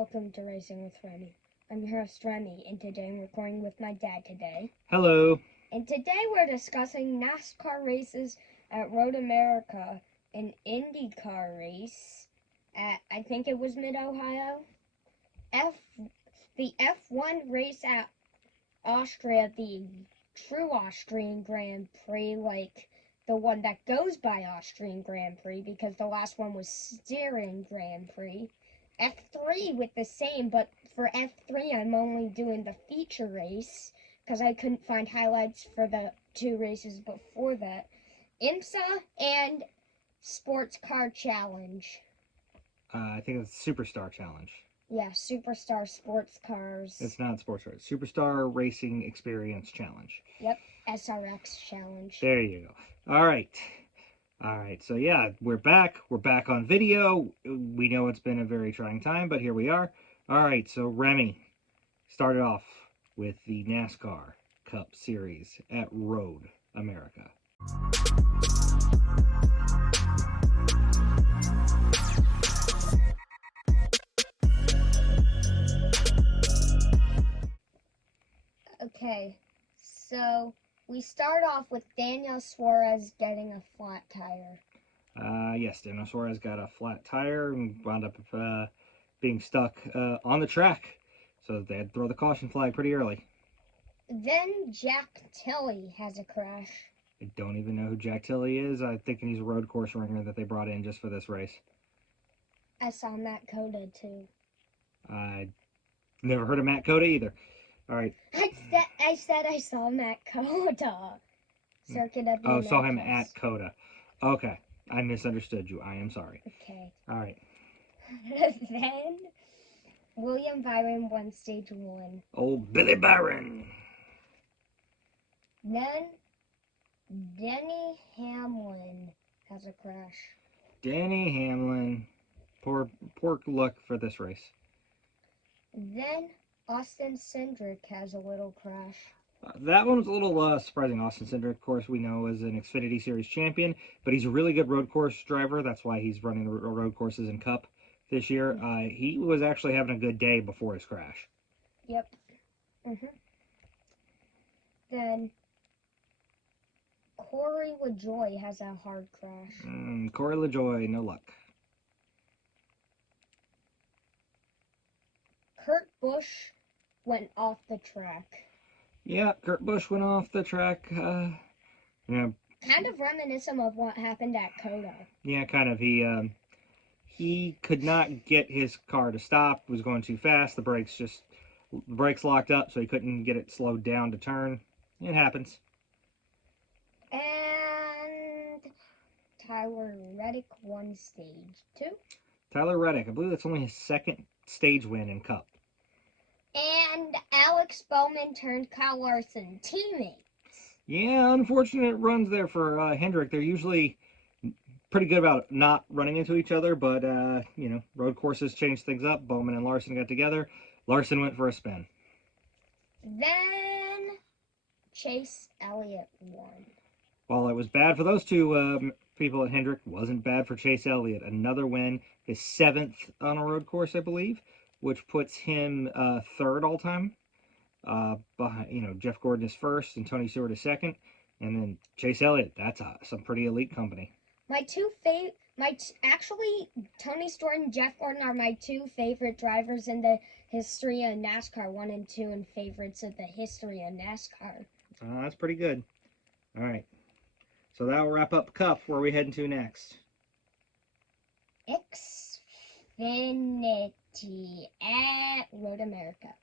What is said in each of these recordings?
welcome to Racing with Remy. I'm your host Remy, and today I'm recording with my dad today. Hello. And today we're discussing NASCAR races at Road America, an IndyCar race at, I think it was Mid-Ohio. The F1 race at Austria, the true Austrian Grand Prix, like the one that goes by Austrian Grand Prix, because the last one was Styrian Grand Prix. F3 with the same, but for F3 I'm only doing the feature race because I couldn't find highlights for the two races before that. IMSA and Sports Car Challenge. I think it's Superstar Challenge. Yeah, Superstar Sports Cars. It's not Sports Car. Superstar Racing Experience Challenge. Yep, SRX Challenge. There you go. All right. So yeah, we're back. We're back on video. We know it's been a very trying time, but here we are. All right, so Remy started off with the NASCAR Cup Series at Road America. Okay, so we start off with Daniel Suarez getting a flat tire. Yes, Daniel Suarez got a flat tire and wound up being stuck on the track. So they had to throw the caution flag pretty early. Then Jack Tilley has a crash. I don't even know who Jack Tilley is. I'm thinking he's a road course ringer that they brought in just for this race. I saw Matt Coda too. I never heard of Matt Coda either. All right. I said I saw Matt Coda. Circuit of the Oh, saw him Americas. at Coda. Okay. I misunderstood you. I am sorry. Okay. All right. Then William Byron won stage 1. Old Billy Byron. Then Denny Hamlin has a crash. Denny Hamlin. Poor luck for this race. Then Austin Cindric has a little crash. That one was a little surprising. Austin Cindric, of course, we know is an Xfinity Series champion, but he's a really good road course driver. That's why he's running the road courses in Cup this year. He was actually having a good day before his crash. Yep. Then Corey LaJoie has a hard crash. Corey LaJoie, no luck. Kurt Busch went off the track. Yeah, Kurt Busch went off the track. Kind of reminiscent of what happened at Coda. Yeah, kind of. He could not get his car to stop. It was going too fast. The brakes locked up, so he couldn't get it slowed down to turn. It happens. And Tyler Reddick won stage 2. Tyler Reddick, I believe that's only his second stage win in Cup. And Alex Bowman turned Kyle Larson teammates. Yeah, unfortunate runs there for Hendrick. They're usually pretty good about not running into each other, but, road courses change things up. Bowman and Larson got together. Larson went for a spin. Then Chase Elliott won. While it was bad for those two people at Hendrick, wasn't bad for Chase Elliott. Another win, his 7th on a road course, I believe, which puts him 3rd all time. Behind, Jeff Gordon is 1st and Tony Stewart is 2nd, and then Chase Elliott. That's some pretty elite company. Actually, Tony Stewart and Jeff Gordon are my 2 favorite drivers in the history of NASCAR. 1 and 2 and favorites of the history of NASCAR. That's pretty good. All right. So that'll wrap up Cup. Where are we heading to next? Xfinity at Road America.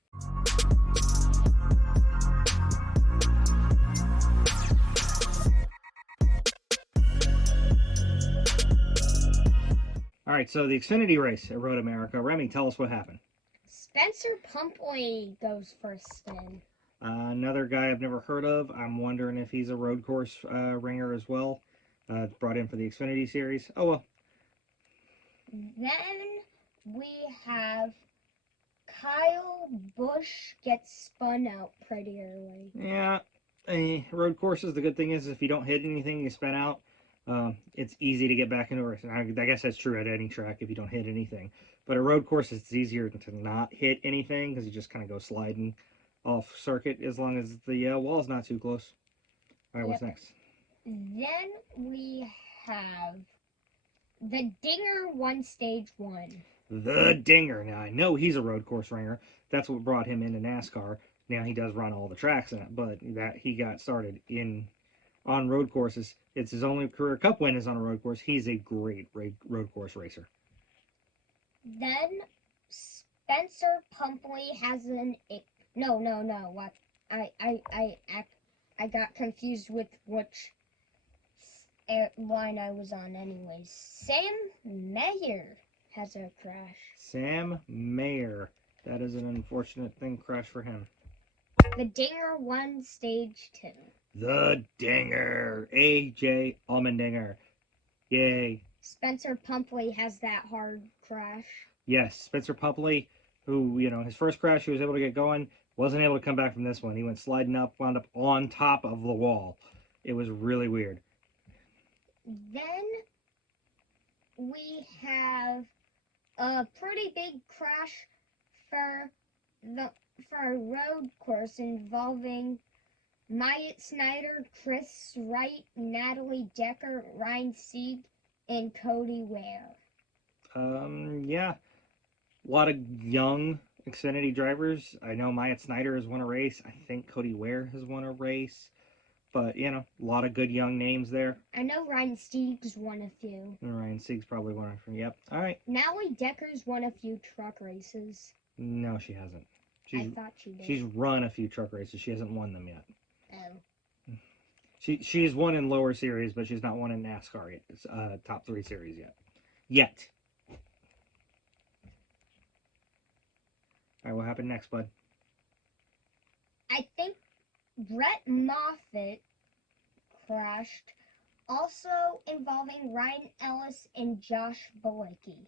All right, so the Xfinity race at Road America. Remy, tell us what happened. Spencer Pumphrey goes for a spin. Another guy I've never heard of. I'm wondering if he's a road course ringer as well. Brought in for the Xfinity Series. Oh, well. Then we have Kyle Busch gets spun out pretty early. Yeah, road courses, the good thing is if you don't hit anything, you spin out. It's easy to get back into it. I guess that's true at any track if you don't hit anything. But a road course, it's easier to not hit anything because you just kind of go sliding off circuit as long as the wall's not too close. All right, what's Yep. next? Then we have the Dinger One Stage 1. The Dinger. Now, I know he's a road course ringer. That's what brought him into NASCAR. Now, he does run all the tracks in it, but that he got started in on road courses. It's his only career cup win is on a road course. He's a great road course racer. Then Spencer Pumpley has an no. What? I I I I got confused with which line I was on. Anyways, Sam Mayer has a crash. Sam Mayer. That is an unfortunate thing. Crash for him. The Dinger One Stage 2. The Dinger. AJ Allmendinger. Yay. Spencer Pumpley has that hard crash. Yes, Spencer Pupley, who, his first crash, he was able to get going, wasn't able to come back from this one. He went sliding up, wound up on top of the wall. It was really weird. Then we have a pretty big crash for a road course involving Myatt Snyder, Chris Wright, Natalie Decker, Ryan Sieg, and Cody Ware. Yeah, a lot of young Xfinity drivers. I know Myatt Snyder has won a race. I think Cody Ware has won a race. But, a lot of good young names there. I know Ryan Sieg's won a few. And Ryan Sieg's probably won a few. Yep. All right. Natalie Decker's won a few truck races. No, she hasn't. I thought she did. She's run a few truck races. She hasn't won them yet. Oh. She's won in lower series, but she's not won in NASCAR yet. Top 3 series yet. All right, what happened next, bud? I think Brett Moffitt crashed, also involving Ryan Ellis and Josh Bilicki.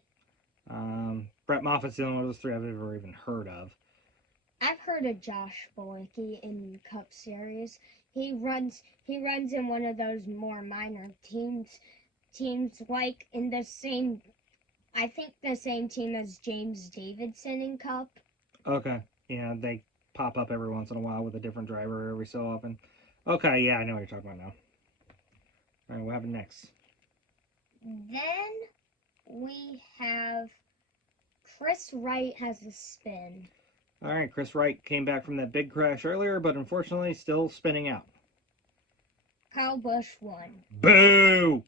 Brett Moffitt's the only one of those 3 I've ever even heard of. I've heard of Josh Bilicki in Cup Series. He runs in one of those more minor teams like in the same team as James Davidson in Cup. Okay, yeah, they pop up every once in a while with a different driver every so often. Okay, yeah, I know what you're talking about now. All right, what happened next? Then we have Chris Wright has a spin. All right, Chris Wright came back from that big crash earlier, but unfortunately still spinning out. Kyle Busch won. Boo!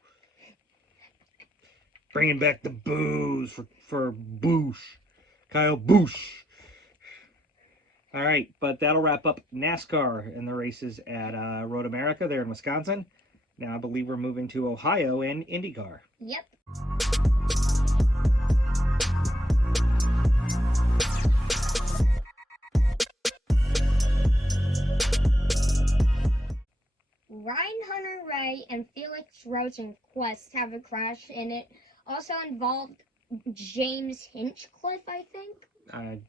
Bringing back the boos for Busch. Kyle Busch. All right, but that'll wrap up NASCAR and the races at Road America there in Wisconsin. Now I believe we're moving to Ohio and IndyCar. Yep. Ryan Hunter-Reay and Felix Rosenqvist have a crash, and it also involved James Hinchcliffe, I think.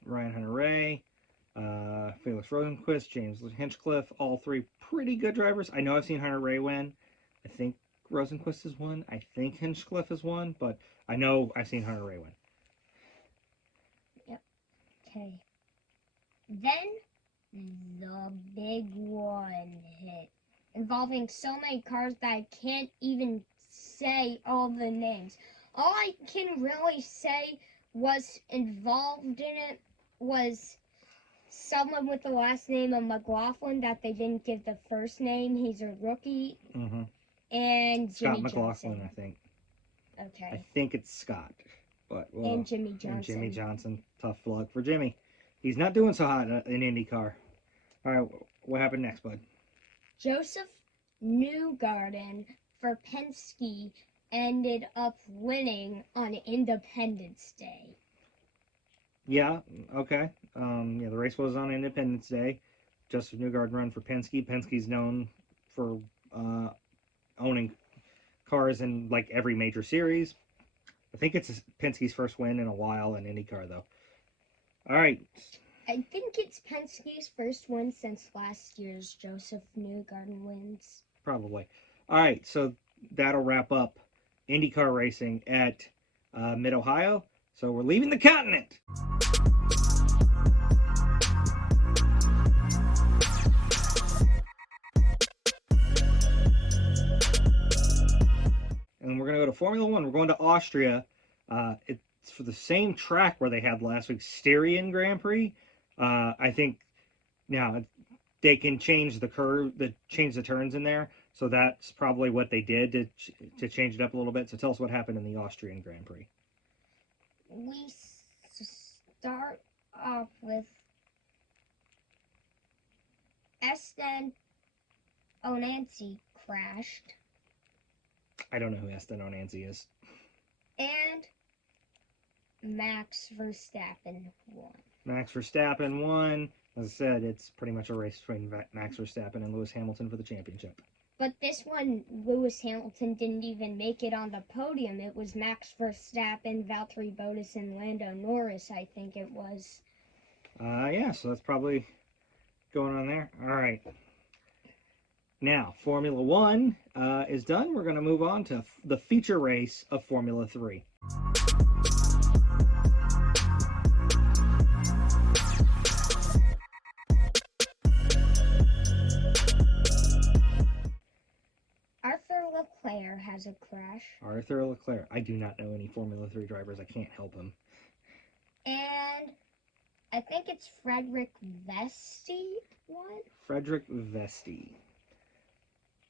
Ryan Hunter-Reay, Felix Rosenqvist, James Hinchcliffe, all 3 pretty good drivers. I know I've seen Hunter-Reay win. I think Rosenqvist has won. I think Hinchcliffe has won, but I know I've seen Hunter-Reay win. Yep. Okay. Then the big one hit, involving so many cars that I can't even say all the names. All I can really say was involved in it was someone with the last name of McLaughlin that they didn't give the first name. He's a rookie. Mm-hmm. And Scott Jimmy McLaughlin, Johnson. I think. Okay. I think it's Scott. But and Jimmy Johnson. And Jimmy Johnson. Tough luck for Jimmy. He's not doing so hot in IndyCar. All right, what happened next, bud? Joseph Newgarden for Penske ended up winning on Independence Day. Yeah, okay. The race was on Independence Day. Joseph Newgarden run for Penske. Penske's known for owning cars in like every major series. I think it's Penske's first win in a while in IndyCar, though. All right. I think it's Penske's first win since last year's Joseph Newgarden wins. Probably. All right, so that'll wrap up IndyCar racing at Mid-Ohio. So we're leaving the continent. And we're going to go to Formula One. We're going to Austria. It's for the same track where they had last week's Styrian Grand Prix. I think now they can change the curve, change the turns in there. So that's probably what they did to change it up a little bit. So tell us what happened in the Austrian Grand Prix. We start off with Esten Onansi crashed. I don't know who Esten Onansi is. And Max Verstappen won. Max Verstappen won. As I said, it's pretty much a race between Max Verstappen and Lewis Hamilton for the championship. But this one, Lewis Hamilton didn't even make it on the podium. It was Max Verstappen, Valtteri Bottas, and Lando Norris, I think it was. Yeah, so that's probably going on there. All right. Now, Formula One is done. We're going to move on to the feature race of Formula 3. Arthur Leclerc has a crash. Arthur Leclerc. I do not know any Formula 3 drivers. I can't help him. And I think it's Frederick Vesti won. Frederick Vesti.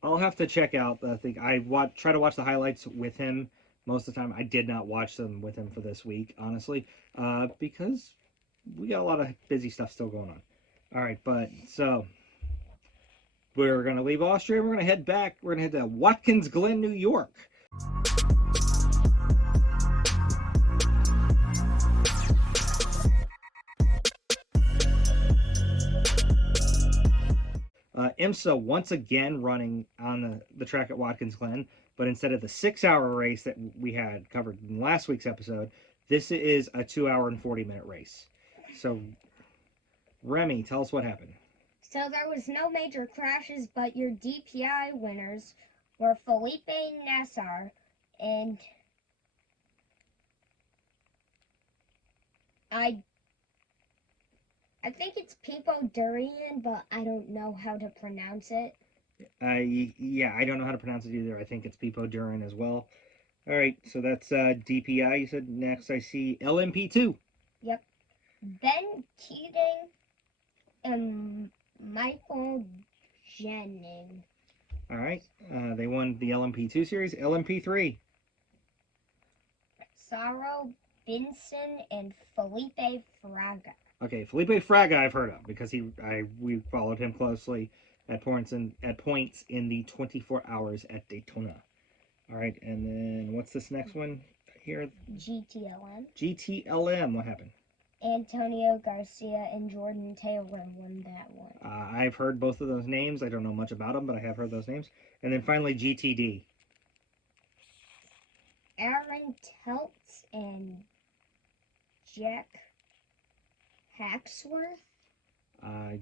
I'll have to check out the thing. I try to watch the highlights with him most of the time. I did not watch them with him for this week, honestly, because we got a lot of busy stuff still going on. All right, but so we're going to leave Austria. We're going to head back. We're going to head to Watkins Glen, New York. IMSA once again running on the track at Watkins Glen, but instead of the 6-hour race that we had covered in last week's episode, this is a 2-hour and 40-minute race. So, Remy, tell us what happened. So there was no major crashes, but your DPI winners were Felipe Nasr and I think it's Pipo Durian, but I don't know how to pronounce it. Yeah, I don't know how to pronounce it either. I think it's Pipo Durian as well. All right, so that's DPI. You said next I see LMP2. Yep. Ben Keating and Michael Jennings. All right, they won the LMP2 series. LMP3. Saro Binson and Felipe Fraga. Okay, Felipe Fraga I've heard of because we followed him closely at points in the 24 hours at Daytona. All right, and then what's this next one here? GTLM. GTLM. What happened? Antonio Garcia and Jordan Taylor won that one. I've heard both of those names. I don't know much about them, but I have heard those names. And then finally GTD. Aaron Teltz and Jack Hacksworth, I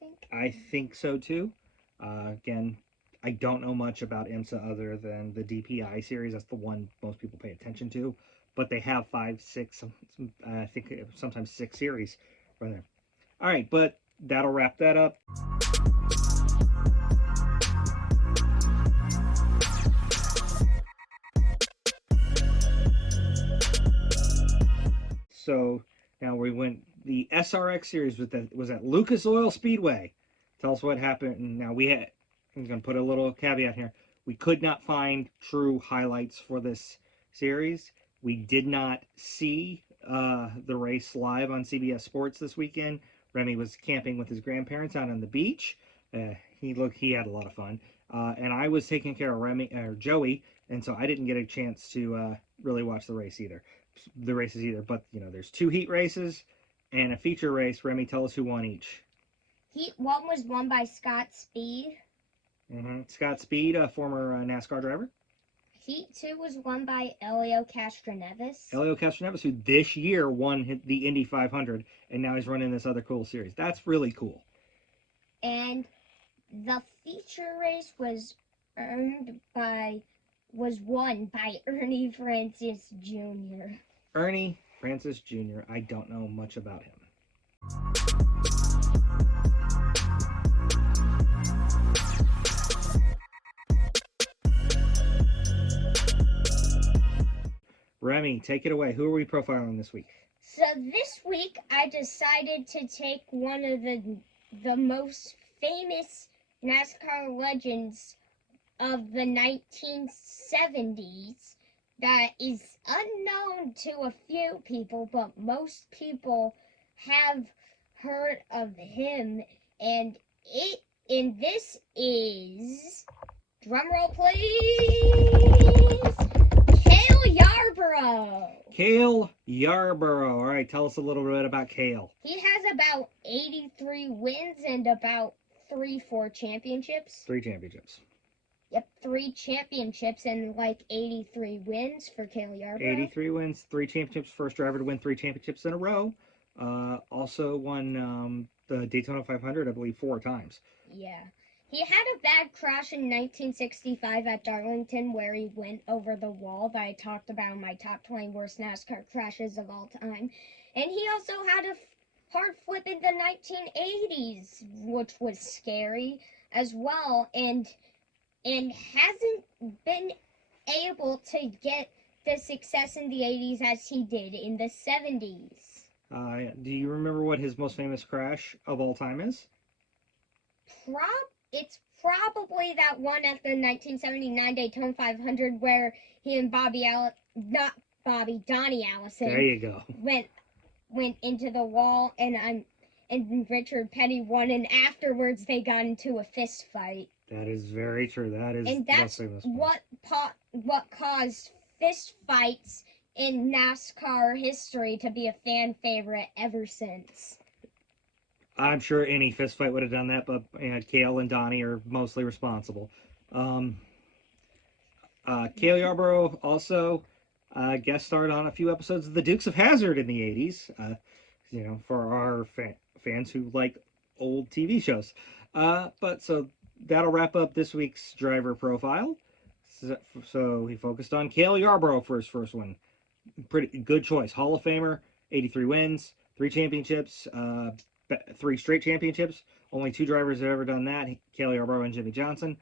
think. I think so too. Again, I don't know much about IMSA other than the DPI series. That's the one most people pay attention to. But they have 5, 6, I think sometimes 6 series right there. All right, but that'll wrap that up. So now we went the SRX series was at Lucas Oil Speedway. Tell us what happened. Now I'm going to put a little caveat here. We could not find true highlights for this series. We did not see the race live on CBS Sports this weekend. Remy was camping with his grandparents out on the beach. He had a lot of fun. And I was taking care of Joey, and so I didn't get a chance to really watch the races either. But there's 2 heat races and a feature race. Remy, tell us who won each. Heat 1 was won by Scott Speed. Scott Speed, a former NASCAR driver. Heat 2 was won by Elio Castroneves. Elio Castroneves, who this year won the Indy 500, and now he's running this other cool series. That's really cool. And the feature race was was won by Ernie Francis Jr. Ernie Francis Jr. I don't know much about him. Remy, take it away. Who are we profiling this week? So this week I decided to take one of the most famous NASCAR legends of the 1970s that is unknown to a few people, but most people have heard of him, and this is, drumroll please, Cale Yarborough. Cale Yarborough. All right, tell us a little bit about Cale. He has about 83 wins and about 4 championships. 3 championships. Yep, 3 championships and like 83 wins for Cale Yarborough. 83 wins, 3 championships. First driver to win 3 championships in a row. Also won the Daytona 500, I believe, 4 times. Yeah. He had a bad crash in 1965 at Darlington where he went over the wall that I talked about in my top 20 worst NASCAR crashes of all time. And he also had a hard flip in the 1980s, which was scary as well, and hasn't been able to get the success in the 80s as he did in the 70s. Do you remember what his most famous crash of all time is? It's probably that one at the 1979 Daytona 500 where he and Donnie Allison. There you go. Went into the wall, and Richard Petty won, and afterwards they got into a fist fight. That is very true. That is, and that's what caused fist fights in NASCAR history to be a fan favorite ever since. I'm sure any fist fight would have done that, but Cale and Donnie are mostly responsible. Cale Yarborough also guest starred on a few episodes of The Dukes of Hazzard in the 80s, for our fans who like old TV shows. But so that'll wrap up this week's driver profile. So he focused on Cale Yarborough for his first one. Pretty good choice. Hall of Famer, 83 wins, 3 championships, 3 straight championships. Only 2 drivers have ever done that, Cale Yarborough and Jimmie Johnson.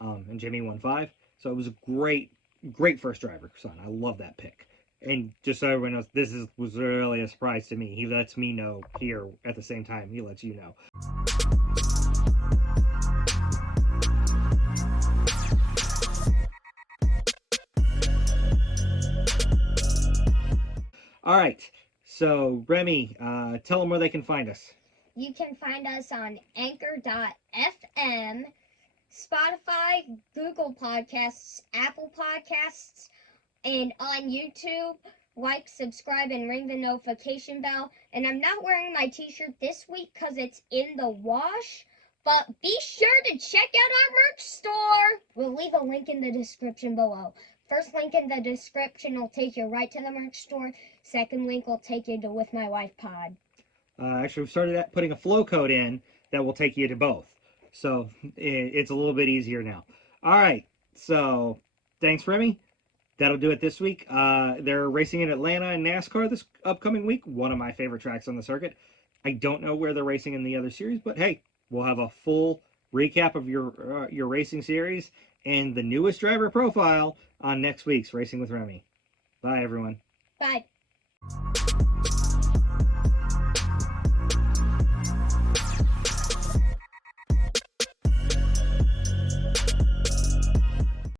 And Jimmie won 5. So it was a great first driver son. I love that pick. And just so everyone knows, this was really a surprise to me. He lets me know here at the same time he lets you know. All right. So, Remy, tell them where they can find us. You can find us on anchor.fm, Spotify, Google Podcasts, Apple Podcasts, and on YouTube. Like, subscribe, and ring the notification bell. And I'm not wearing my t-shirt this week because it's in the wash, but be sure to check out our merch store. We'll leave a link in the description below. First link in the description will take you right to the merch store. Second link will take you to With My Wife Pod. Actually, we started putting a flow code in that will take you to both. So it's a little bit easier now. All right. So thanks, Remy. That'll do it this week. They're racing in Atlanta in NASCAR this upcoming week. One of my favorite tracks on the circuit. I don't know where they're racing in the other series, but hey, we'll have a full recap of your racing series and the newest driver profile on next week's Racing with Remy. Bye, everyone. Bye.